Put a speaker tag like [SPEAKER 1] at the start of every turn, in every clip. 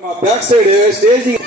[SPEAKER 1] backside stage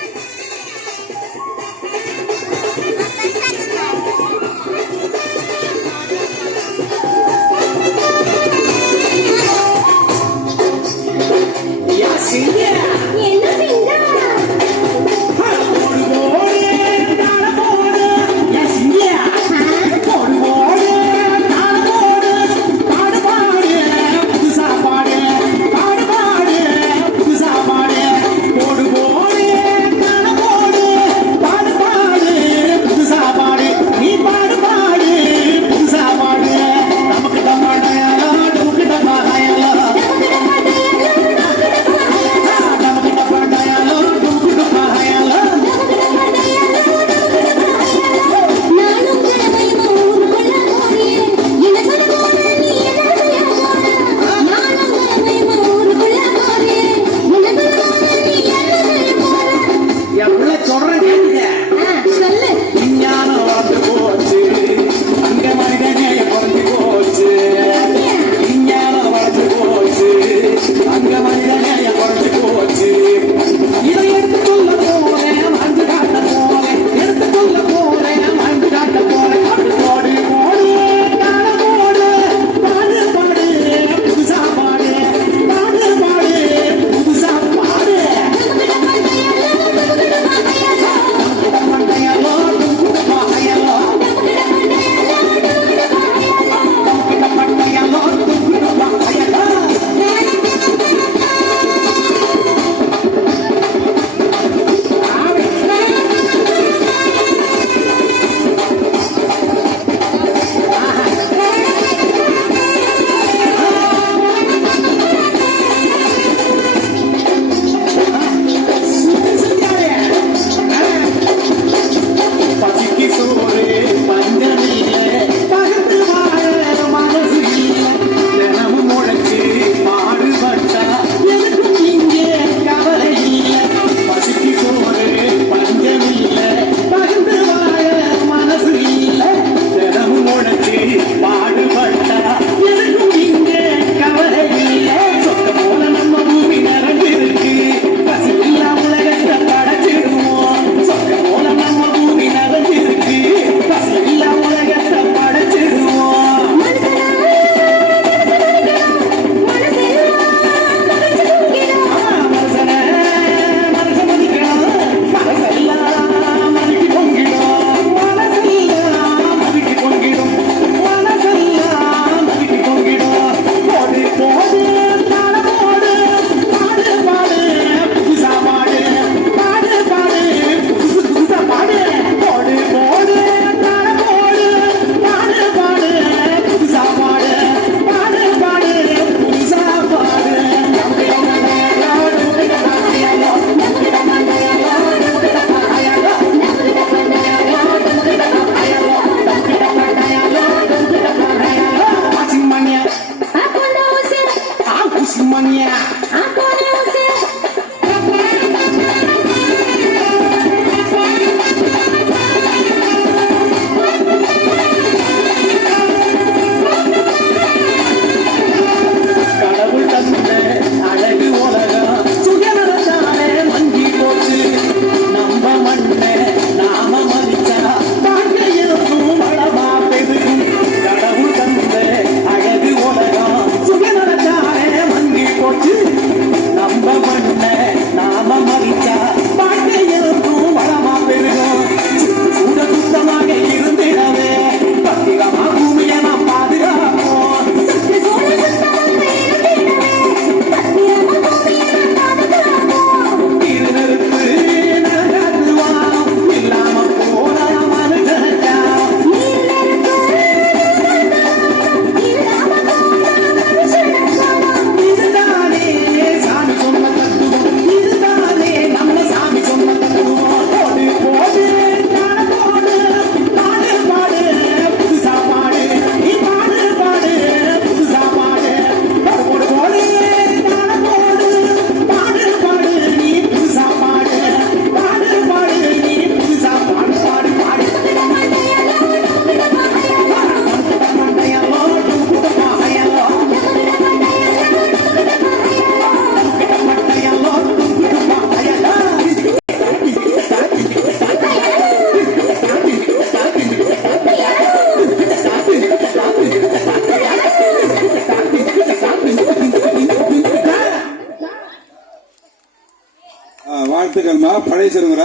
[SPEAKER 1] வாழ்த்துக்கள்மா பழைய சிறந்த